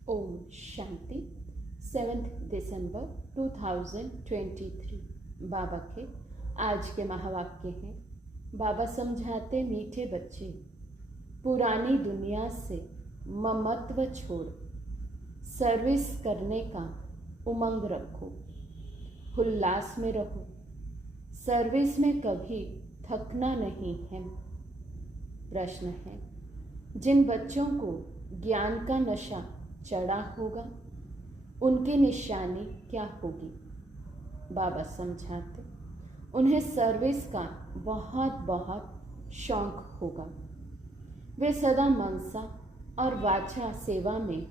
ओम शांति 7 दिसंबर 2023। बाबा के आज के महावाक्य हैं। बाबा समझाते, मीठे बच्चे, पुरानी दुनिया से ममत्व छोड़ सर्विस करने का उमंग रखो, उल्लास में रहो। सर्विस में कभी थकना नहीं है। प्रश्न है, जिन बच्चों को ज्ञान का नशा चढ़ा होगा उनकी निशानी क्या होगी? बाबा समझाते, उन्हें सर्विस का बहुत बहुत शौक होगा। वे सदा मनसा और वाचा सेवा में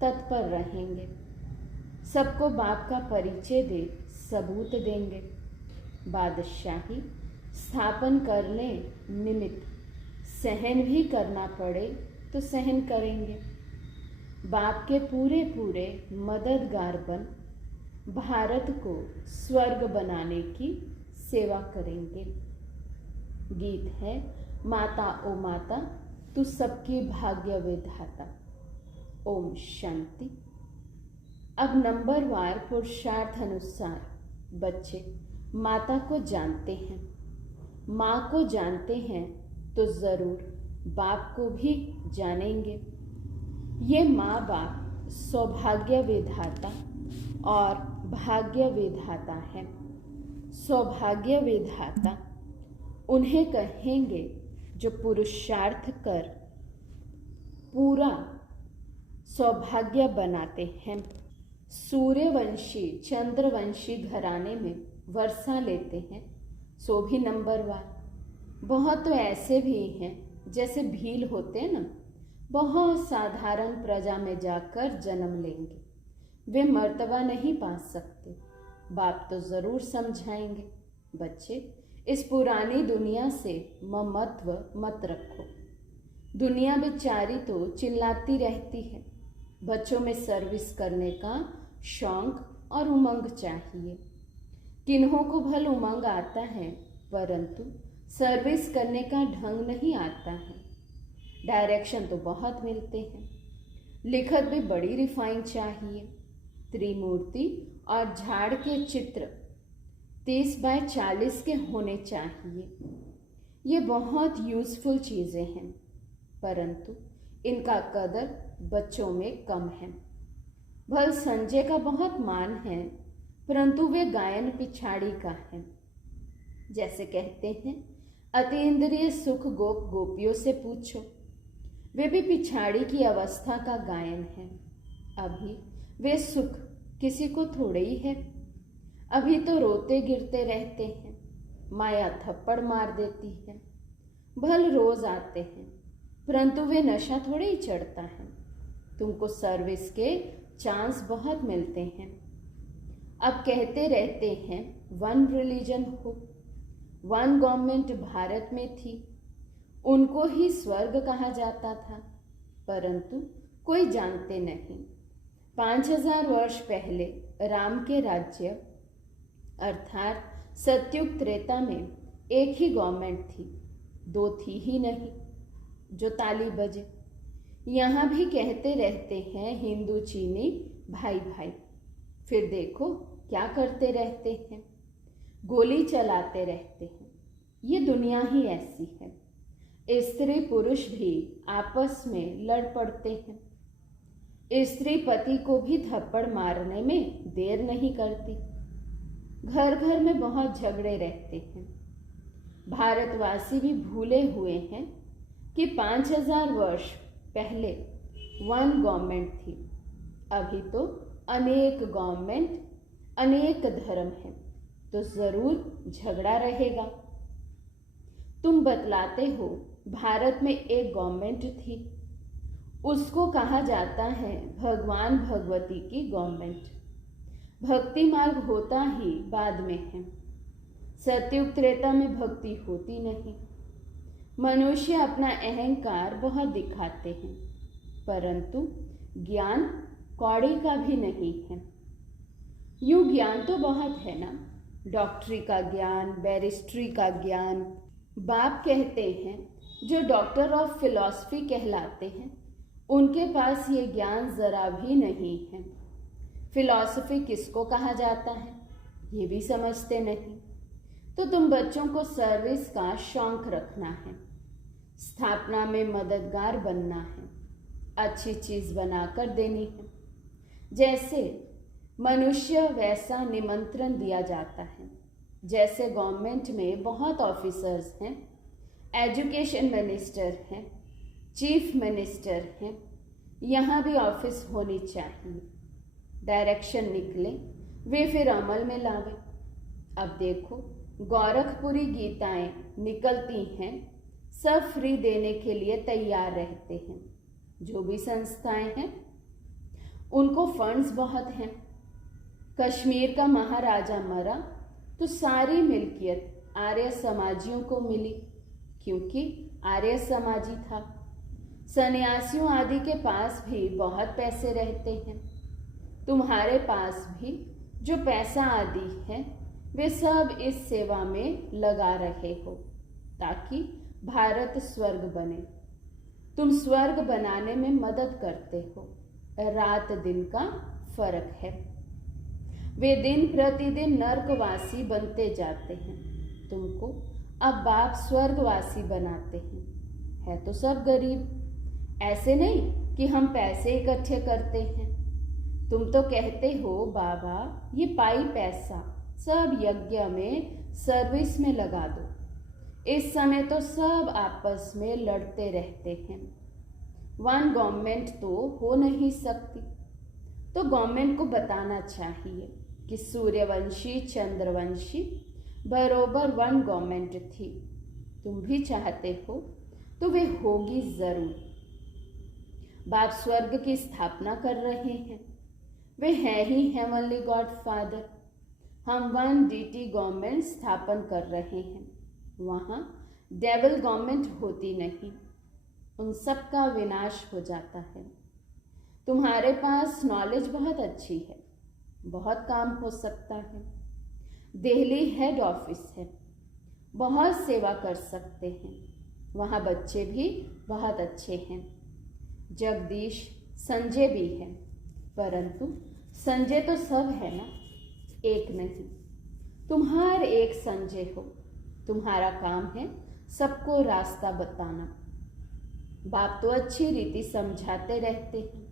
तत्पर रहेंगे। सबको बाप का परिचय दे सबूत देंगे। बादशाही स्थापन करने निमित्त सहन भी करना पड़े तो सहन करेंगे। बाप के पूरे पूरे मददगार बन भारत को स्वर्ग बनाने की सेवा करेंगे। गीत है, माता ओ माता तू सबकी भाग्य विधाता। ओम शांति। अब नंबरवार पुरुषार्थ अनुसार बच्चे माता को जानते हैं, माँ को जानते हैं तो जरूर बाप को भी जानेंगे। ये माँ बाप सौभाग्य विधाता और भाग्य विधाता है। सौभाग्य विधाता उन्हें कहेंगे जो पुरुषार्थ कर पूरा सौभाग्य बनाते हैं। सूर्यवंशी चंद्रवंशी घराने में वर्षा लेते हैं, सो भी नंबरवार। बहुत तो ऐसे भी हैं जैसे भील होते हैं ना, बहुत साधारण प्रजा में जाकर जन्म लेंगे। वे मर्तबा नहीं पा सकते। बाप तो जरूर समझाएंगे, बच्चे इस पुरानी दुनिया से ममत्व मत रखो। दुनिया बेचारी तो चिल्लाती रहती है। बच्चों में सर्विस करने का शौक और उमंग चाहिए। किन्हों को भल उमंग आता है, परंतु सर्विस करने का ढंग नहीं आता है। डायरेक्शन तो बहुत मिलते हैं, लिखत भी बड़ी रिफाइन चाहिए। त्रिमूर्ति और झाड़ के चित्र 30 बाय 40 के होने चाहिए। ये बहुत यूजफुल चीज़ें हैं, परंतु इनका कदर बच्चों में कम है। भल संजय का बहुत मान है, परंतु वे गायन पिछाड़ी का है। जैसे कहते हैं, अतीन्द्रिय सुख गोप गोपियों से पूछो, वे भी पिछाड़ी की अवस्था का गायन है। अभी वे सुख किसी को थोड़े ही है। अभी तो रोते गिरते रहते हैं, माया थप्पड़ मार देती है। भल रोज आते हैं, परंतु वे नशा थोड़े ही चढ़ता है। तुमको सर्विस के चांस बहुत मिलते हैं। अब कहते रहते हैं वन रिलीजन हो, वन गवर्नमेंट भारत में थी, उनको ही स्वर्ग कहा जाता था, परंतु कोई जानते नहीं। 5000 वर्ष पहले राम के राज्य अर्थात सत्युग त्रेता में एक ही गवर्नमेंट थी, दो थी ही नहीं जो ताली बजे। यहाँ भी कहते रहते हैं हिंदू चीनी भाई भाई, फिर देखो क्या करते रहते हैं, गोली चलाते रहते हैं। ये दुनिया ही ऐसी है। स्त्री पुरुष भी आपस में लड़ पड़ते हैं। स्त्री पति को भी थप्पड़ मारने में देर नहीं करती। घर घर में बहुत झगड़े रहते हैं। भारतवासी भी भूले हुए हैं कि 5000 वर्ष पहले वन गवर्नमेंट थी। अभी तो अनेक गवर्नमेंट, अनेक धर्म हैं, तो जरूर झगड़ा रहेगा। तुम बतलाते हो भारत में एक गवर्नमेंट थी, उसको कहा जाता है भगवान भगवती की गवर्नमेंट। भक्ति मार्ग होता ही बाद में है। सत्युग त्रेता में भक्ति होती नहीं। मनुष्य अपना अहंकार बहुत दिखाते हैं, परंतु ज्ञान कौड़ी का भी नहीं है। यूं ज्ञान तो बहुत है ना, डॉक्टरी का ज्ञान, बैरिस्ट्री का ज्ञान। बाप कहते हैं जो डॉक्टर ऑफ फिलॉसफी कहलाते हैं उनके पास ये ज्ञान जरा भी नहीं है। फिलॉसफी किसको कहा जाता है ये भी समझते नहीं। तो तुम बच्चों को सर्विस का शौक रखना है, स्थापना में मददगार बनना है, अच्छी चीज बनाकर देनी है। जैसे मनुष्य वैसा निमंत्रण दिया जाता है। जैसे गवर्नमेंट में बहुत ऑफिसर्स हैं, एजुकेशन मिनिस्टर हैं, चीफ मिनिस्टर हैं, यहाँ भी ऑफिस होनी चाहिए। डायरेक्शन निकले वे फिर अमल में लावे। अब देखो गोरखपुरी गीताएं निकलती हैं, सब फ्री देने के लिए तैयार रहते हैं। जो भी संस्थाएं हैं उनको फंड्स बहुत हैं। कश्मीर का महाराजा मरा तो सारी मिल्कियत आर्य समाजियों को मिली, क्योंकि आर्य समाजी था। सन्यासियों आदि के पास भी बहुत पैसे रहते हैं। तुम्हारे पास भी जो पैसा आदि है वे सब इस सेवा में लगा रहे हो ताकि भारत स्वर्ग बने। तुम स्वर्ग बनाने में मदद करते हो। रात दिन का फर्क है। वे दिन प्रतिदिन नर्कवासी बनते जाते हैं। तुमको अब बाप स्वर्गवासी बनाते हैं। है तो सब गरीब। ऐसे नहीं कि हम पैसे इकट्ठे करते हैं। तुम तो कहते हो बाबा ये पाई पैसा सब यज्ञ में सर्विस में लगा दो। इस समय तो सब आपस में लड़ते रहते हैं। वन गवर्नमेंट तो हो नहीं सकती। तो गवर्नमेंट को बताना चाहिए कि सूर्यवंशी चंद्रवंशी बरोबर वन गवर्नमेंट थी। तुम भी चाहते हो तो वे होगी जरूर। बाप स्वर्ग की स्थापना कर रहे हैं। वे हैं ही हेवनली गॉड फादर। हम वन डीटी गवर्नमेंट स्थापन कर रहे हैं। वहाँ डेविल गवर्नमेंट होती नहीं, उन सब का विनाश हो जाता है। तुम्हारे पास नॉलेज बहुत अच्छी है, बहुत काम हो सकता है। दिल्ली हेड ऑफिस है, बहुत सेवा कर सकते हैं। वहाँ बच्चे भी बहुत अच्छे हैं। जगदीश संजय भी है, परंतु संजय तो सब है ना, एक नहीं। तुम हर एक संजय हो। तुम्हारा काम है सबको रास्ता बताना। बाप तो अच्छी रीति समझाते रहते हैं,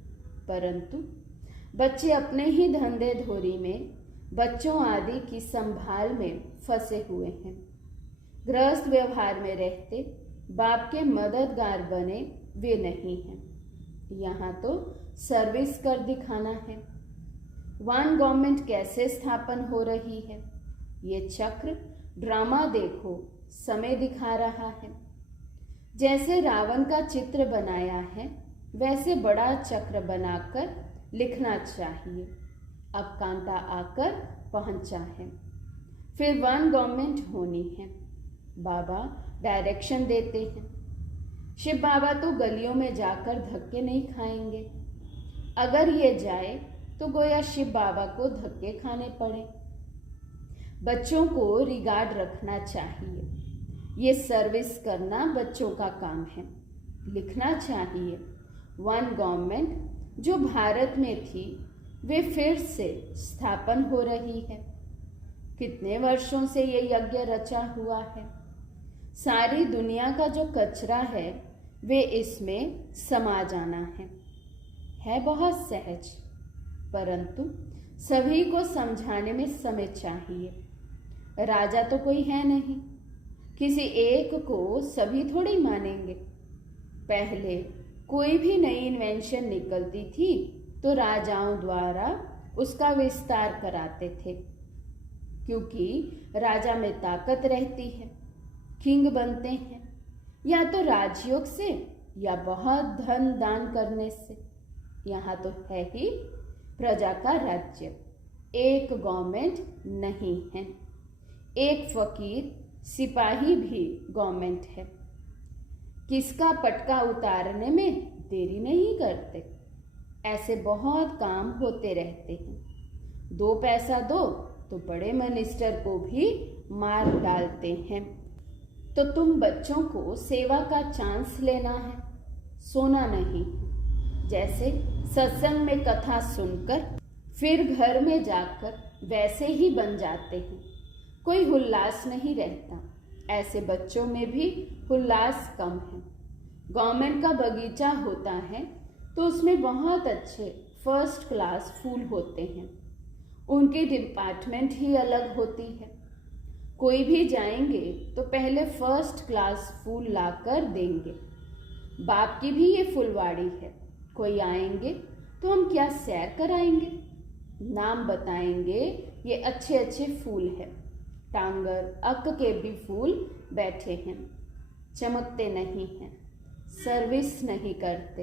परंतु बच्चे अपने ही धंधे धोरी में बच्चों आदि की संभाल में फंसे हुए हैं। गृहस्थ व्यवहार में रहते बाप के मददगार बने वे नहीं हैं। यहाँ तो सर्विस कर दिखाना है। वन गवर्नमेंट कैसे स्थापन हो रही है ये चक्र ड्रामा देखो समय दिखा रहा है। जैसे रावण का चित्र बनाया है वैसे बड़ा चक्र बनाकर लिखना चाहिए। अब कांटा आकर पहुंचा है, फिर वन गवर्नमेंट होनी है। बाबा डायरेक्शन देते हैं। शिव बाबा तो गलियों में जाकर धक्के नहीं खाएंगे। अगर ये जाए तो गोया शिव बाबा को धक्के खाने पड़े। बच्चों को रिगार्ड रखना चाहिए। ये सर्विस करना बच्चों का काम है। लिखना चाहिए वन गवर्नमेंट जो भारत में थी वे फिर से स्थापन हो रही है। कितने वर्षों से ये यज्ञ रचा हुआ है। सारी दुनिया का जो कचरा है वे इसमें समा जाना है बहुत सहज, परंतु सभी को समझाने में समय चाहिए। राजा तो कोई है नहीं, किसी एक को सभी थोड़ी मानेंगे। पहले कोई भी नई इन्वेंशन निकलती थी तो राजाओं द्वारा उसका विस्तार कराते थे, क्योंकि राजा में ताकत रहती है। किंग बनते हैं या तो राजयोग से या बहुत धन दान करने से। यहाँ तो है ही प्रजा का राज्य। एक गवर्नमेंट नहीं है। एक फकीर सिपाही भी गवर्नमेंट है। किसका पटका उतारने में देरी नहीं करते। ऐसे बहुत काम होते रहते हैं। 2 पैसा दो तो बड़े मिनिस्टर को भी मार डालते हैं। तो तुम बच्चों को सेवा का चांस लेना है, सोना नहीं। जैसे सत्संग में कथा सुनकर फिर घर में जाकर वैसे ही बन जाते हैं। कोई उल्लास नहीं रहता। ऐसे बच्चों में भी उल्लास कम है। गवर्नमेंट का बगीचा होता है तो उसमें बहुत अच्छे फर्स्ट क्लास फूल होते हैं। उनकी डिपार्टमेंट ही अलग होती है। कोई भी जाएंगे तो पहले फर्स्ट क्लास फूल लाकर देंगे। बाप की भी ये फुलवाड़ी है। कोई आएंगे तो हम क्या सैर कराएंगे, नाम बताएंगे, ये अच्छे अच्छे फूल हैं। टांगर अक के भी फूल बैठे हैं, चमकते नहीं हैं, सर्विस नहीं करते।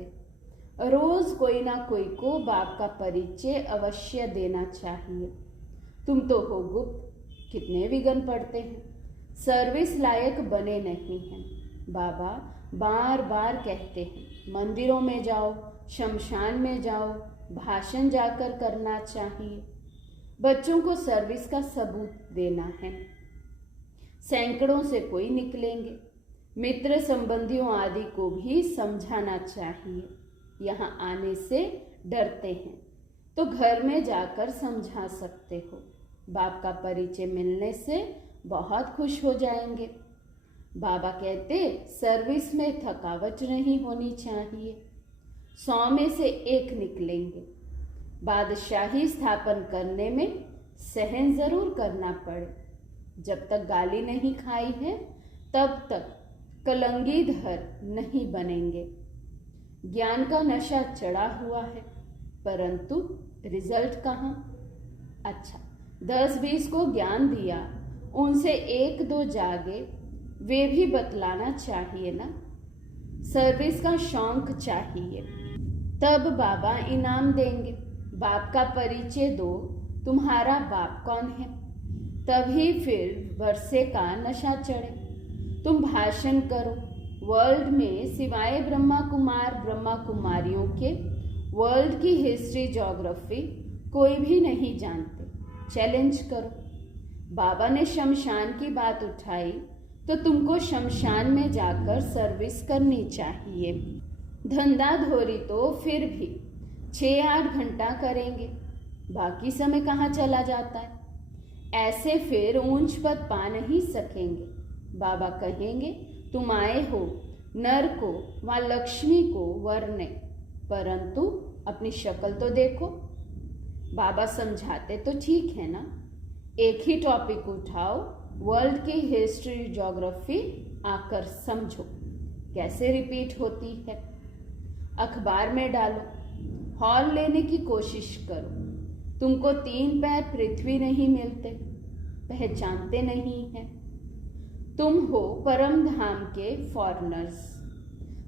रोज कोई ना कोई को बाप का परिचय अवश्य देना चाहिए। तुम तो हो गुप्त, कितने विघ्न पड़ते हैं, सर्विस लायक बने नहीं हैं। बाबा बार बार कहते हैं मंदिरों में जाओ, शमशान में जाओ, भाषण जाकर करना चाहिए। बच्चों को सर्विस का सबूत देना है। सैकड़ों से कोई निकलेंगे। मित्र संबंधियों आदि को भी समझाना चाहिए। यहाँ आने से डरते हैं तो घर में जाकर समझा सकते हो। बाप का परिचय मिलने से बहुत खुश हो जाएंगे। बाबा कहते सर्विस में थकावट नहीं होनी चाहिए। 100 में से 1 निकलेंगे। बादशाही स्थापन करने में सहन जरूर करना पड़े। जब तक गाली नहीं खाई है तब तक कलंगीधर नहीं बनेंगे। ज्ञान का नशा चढ़ा हुआ है परंतु रिजल्ट कहाँ। अच्छा, 10-20 को ज्ञान दिया, उनसे 1-2 जागे, वे भी बतलाना चाहिए ना। सर्विस का शौक चाहिए, तब बाबा इनाम देंगे। बाप का परिचय दो, तुम्हारा बाप कौन है, तभी फिर वर्षे का नशा चढ़े। तुम भाषण करो। वर्ल्ड में सिवाय ब्रह्मा कुमार ब्रह्मा कुमारियों के वर्ल्ड की हिस्ट्री ज्योग्राफी कोई भी नहीं जानते। चैलेंज करो। बाबा ने शमशान की बात उठाई तो तुमको शमशान में जाकर सर्विस करनी चाहिए। धंधा धोरी तो फिर भी 6-8 घंटा करेंगे, बाकी समय कहाँ चला जाता है। ऐसे फिर ऊंच पद पा नहीं सकेंगे। बाबा कहेंगे तुम आए हो नर को व लक्ष्मी को वरने, परंतु अपनी शक्ल तो देखो। बाबा समझाते तो ठीक है ना। एक ही टॉपिक उठाओ, वर्ल्ड की हिस्ट्री ज्योग्राफी आकर समझो कैसे रिपीट होती है। अखबार में डालो, हॉल लेने की कोशिश करो। तुमको 3 पैर पृथ्वी नहीं मिलते, पहचानते नहीं हैं। तुम हो परम धाम के फॉरेनर्स।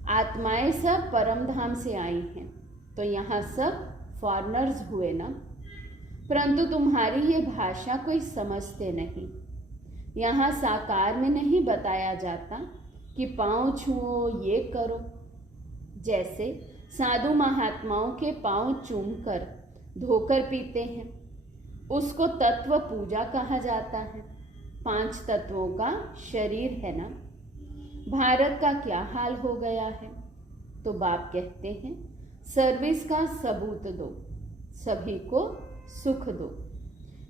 आत्माएं सब परम धाम से आई हैं तो यहाँ सब फॉरेनर्स हुए ना। परंतु तुम्हारी ये भाषा कोई समझते नहीं। यहाँ साकार में नहीं बताया जाता कि पाँव छुओ, ये करो। जैसे साधु महात्माओं के पाँव चूमकर धोकर पीते हैं, उसको तत्व पूजा कहा जाता है। 5 तत्वों का शरीर है ना। भारत का क्या हाल हो गया है। तो बाप कहते हैं सर्विस का सबूत दो, सभी को सुख दो।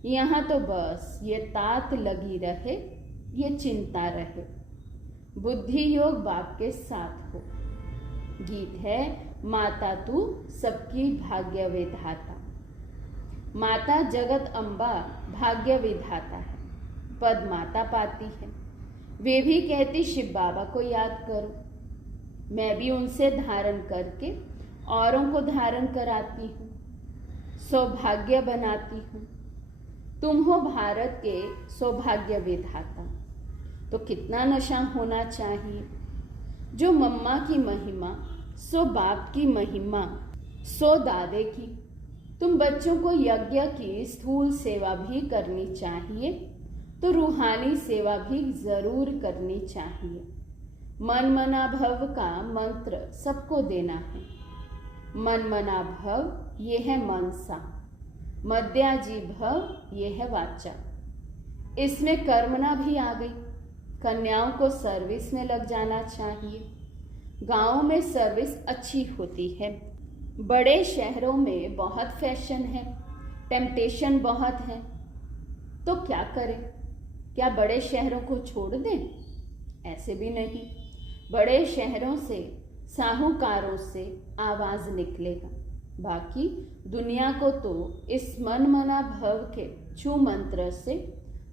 यहाँ तो बस ये तात लगी रहे, ये चिंता रहे। बुद्धि योग बाप के साथ हो। गीत है माता तू सबकी भाग्य विधाता। माता जगत अम्बा भाग्य विधाता है, पद माता पाती है। वे भी कहती शिव बाबा को याद करो। मैं भी उनसे धारण करके औरों को धारण कराती हूँ, सौभाग्य बनाती हूँ। तुम हो भारत के सौभाग्य विधाता। तो कितना नशा होना चाहिए। जो मम्मा की महिमा, सो बाप की महिमा, सो दादे की। तुम बच्चों को यज्ञ की स्थूल सेवा भी करनी चाहिए तो रूहानी सेवा भी जरूर करनी चाहिए। मन मना भव का मंत्र सबको देना है। मन मना भव ये है मनसा, मद्याजी भव ये है वाचा। इसमें कर्मना भी आ गई। कन्याओं को सर्विस में लग जाना चाहिए। गाँव में सर्विस अच्छी होती है। बड़े शहरों में बहुत फैशन है, टेम्पटेशन बहुत है, तो क्या करें? क्या बड़े शहरों को छोड़ दें? ऐसे भी नहीं। बड़े शहरों से, साहूकारों से आवाज निकलेगा। बाकी दुनिया को तो इस मनमना भव के छू मंत्र से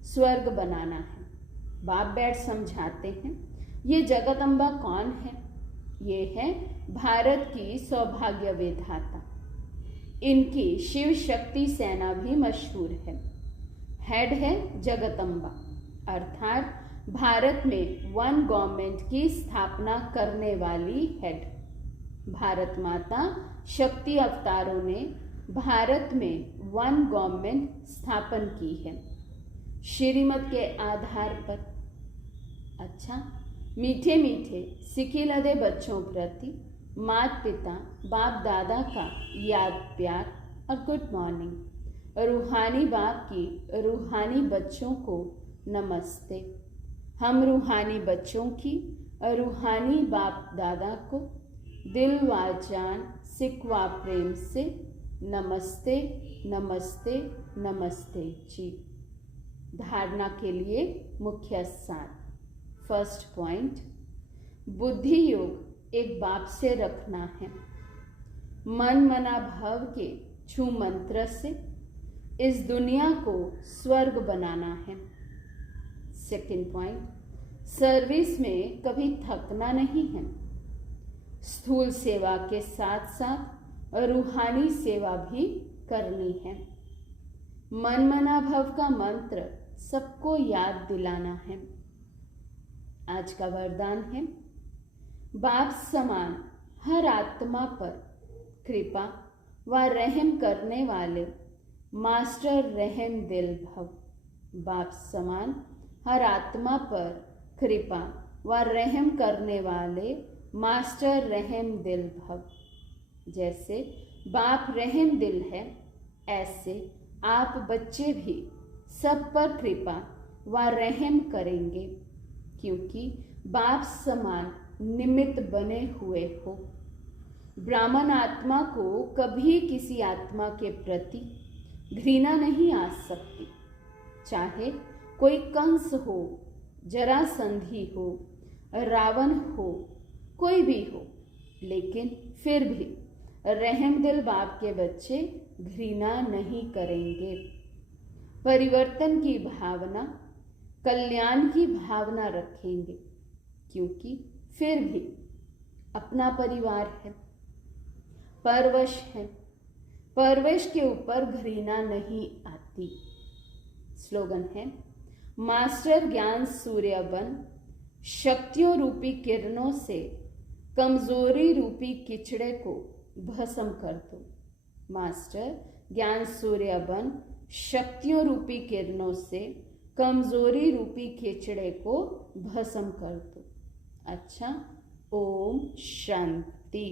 स्वर्ग बनाना है। बाप बैठ समझाते हैं, ये जगदम्बा कौन है? ये है भारत की सौभाग्य विधाता। इनकी शिव शक्ति सेना भी मशहूर है। हेड है जगदम्बा, अर्थात भारत में वन गवर्नमेंट की स्थापना करने वाली हेड। भारत माता शक्ति अवतारों ने भारत में वन गवर्नमेंट स्थापन की है, श्रीमत के आधार पर। अच्छा, मीठे मीठे सिखे लदे बच्चों प्रति माता पिता बाप दादा का याद प्यार और गुड मॉर्निंग। रूहानी बाप की रूहानी बच्चों को नमस्ते। हम रूहानी बच्चों की रूहानी बाप दादा को दिल व जान सिकवा प्रेम से नमस्ते नमस्ते नमस्ते जी। धारणा के लिए मुख्य सार। फर्स्ट पॉइंट, बुद्धि योग एक बाप से रखना है। मन मना भाव के छू मंत्र से इस दुनिया को स्वर्ग बनाना है। सेकंड पॉइंट, सर्विस में कभी थकना नहीं है। स्थूल सेवा के साथ साथ रूहानी सेवा भी करनी है। मन मना भव का मंत्र सबको याद दिलाना है। आज का वरदान है, बाप समान हर आत्मा पर कृपा व रहम करने वाले मास्टर रहम दिल भव। बाप समान हर आत्मा पर कृपा व रहम करने वाले मास्टर रहम दिल भव। जैसे बाप रहम दिल है, ऐसे आप बच्चे भी सब पर कृपा व रहम करेंगे, क्योंकि बाप समान निमित्त बने हुए हो। ब्राह्मण आत्मा को कभी किसी आत्मा के प्रति घृणा नहीं आ सकती, चाहे कोई कंस हो, जरासंधी हो, रावण हो, कोई भी हो। लेकिन फिर भी रहमदिल बाप के बच्चे घृणा नहीं करेंगे। परिवर्तन की भावना, कल्याण की भावना रखेंगे, क्योंकि फिर भी अपना परिवार है, परवश है। परवश के ऊपर घृणा नहीं आती। स्लोगन है, मास्टर ज्ञान सूर्य बन शक्तियों रूपी किरणों से कमजोरी रूपी किचड़े को भस्म कर दो। मास्टर ज्ञान सूर्य बन शक्तियों रूपी किरणों से कमजोरी रूपी किचड़े को भस्म कर दो। अच्छा, ओम शांति।